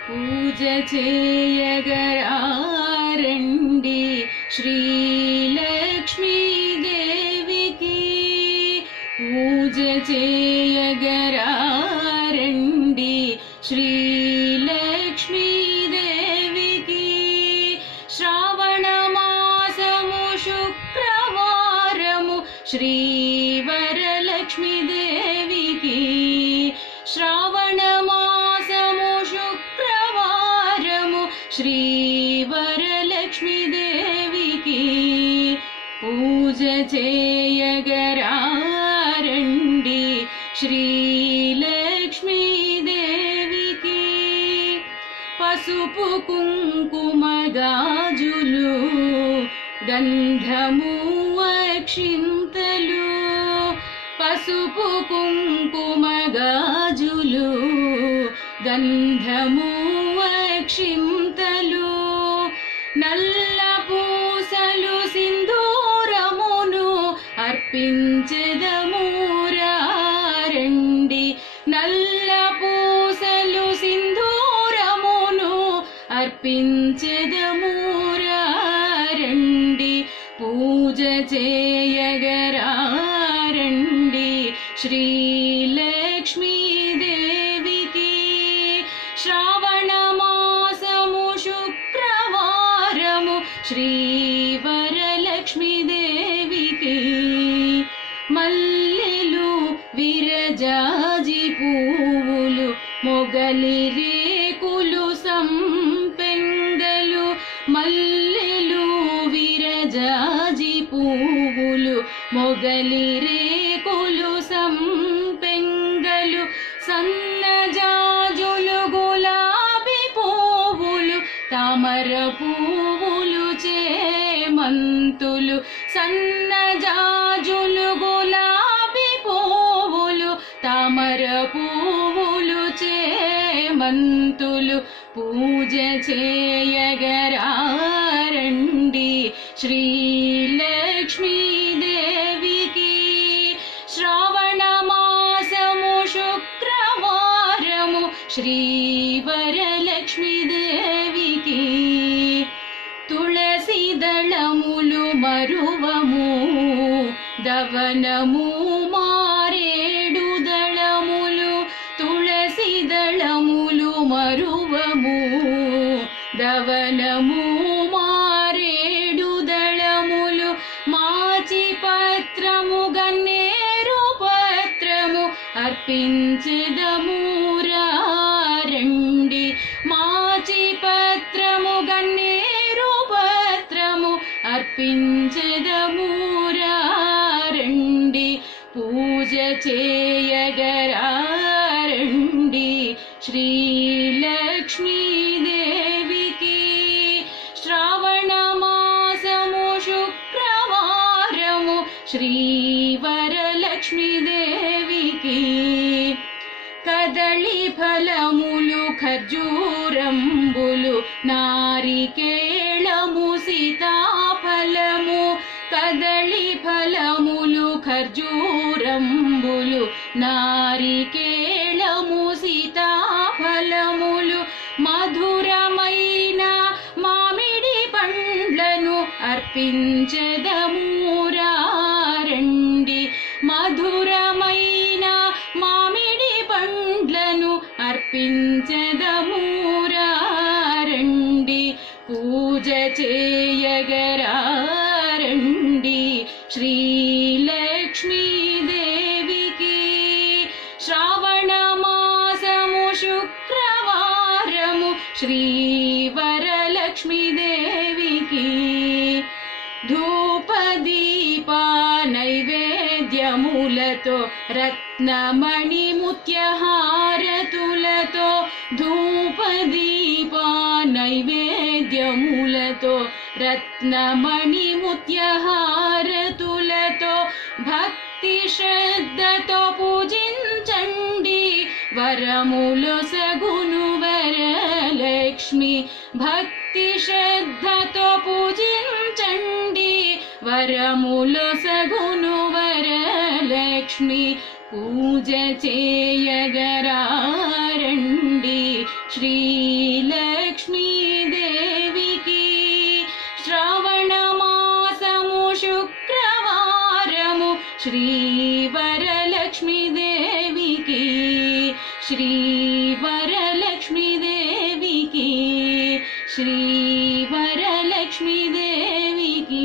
పూజ చేయగరారండి శ్రీలక్ష్మీదేవికి పూజ చేయగరారండి శ్రీలక్ష్మీదేవికి శ్రావణ మాసము శుక్రవారము శ్రీవరలక్ష్మీదేవికి శ్రావణ మాసము శుక్రవారము శ్రీవరలక్ష్మీదేవికి పూజ చేయగరారండి శ్రీలక్ష్మీదేవికి పసుపు కుంకుమ గాజులు గంధము అక్షింతలు పసుపు కుంకుమ గాజులు గంధము అక్షింతలు నల్ల పూసలు సింధూరమును అర్పించెదమురారండి నల్ల పూసలు సింధూరమును అర్పించెదమురారండి పూజ చేయగరారండి శ్రీలక్ష్మీదేవికి శ్రావణ మాసము శుక్రవారము శ్రీవరలక్ష్మీదేవికి మల్లెలు విరజాజి పువ్వులు మొగలి రేకులు సంపెంగలు మల్లెలు విరజాజి పువ్వులు మొగలి రేకులు సంపెంగలు సన్నజాజులు గులాబీ పువ్వులు తామర పువ్వులు చేమంతులు సన్నజాజులు గులాబీ పువ్వులు తామర పువ్వులు చేమంతులు పూజ చేయగరారండి శ్రీలక్ష్మీదేవికి శ్రావణ మాసము శుక్రవారము శ్రీవరలక్ష్మీదేవికి తులసి దళములు మరువము దవనము మారేడు దళములు తులసి దళములు మరువము దవనము మారేడు దళములు మాచి పత్రము గన్నేరు పత్రము అర్పించెదమురారండి మాచి పత్రము గన్నేరు పత్రము అర్పించెదమురారండి పూజ చేయగరారండి శ్రీలక్ష్మీదేవికి శ్రావణ మాసము శుక్రవారము శ్రీవరలక్ష్మీదేవికి కదళి ఫలములు ఖర్జూరంబులు నారికేళము సీతాఫలము కదళి ఫలములు ఖర్జూరంబులు నారికేళము సీతాఫలములు మధురమైన మామిడి పండ్లను అర్పించెదమురారండి మధురమైన మామిడి పండ్లను అర్పించెదమురారండి పూజ చేయగరారండి శ్రీలక్ష్మీదేవికి శ్రావణ మాసము శుక్రవారము శ్రీవరలక్ష్మీదేవికి ధూపదీప నైవేద్యములతో రత్నమణి ముత్యహారతులతో ధూపదీప నైవేద్యములతో రత్నమణి ముత్యహారతులతో భక్తి శ్రద్ధతో పూజించండి వరములొసగును వరలక్ష్మి భక్తి శ్రద్ధతో పూజించండి వరములొసగును వరలక్ష్మి పూజ చేయగరారండి శ్రీ శ్రీ వరలక్ష్మీ దేవికి శ్రీ వరలక్ష్మీ దేవికి శ్రీ వరలక్ష్మీ దేవికి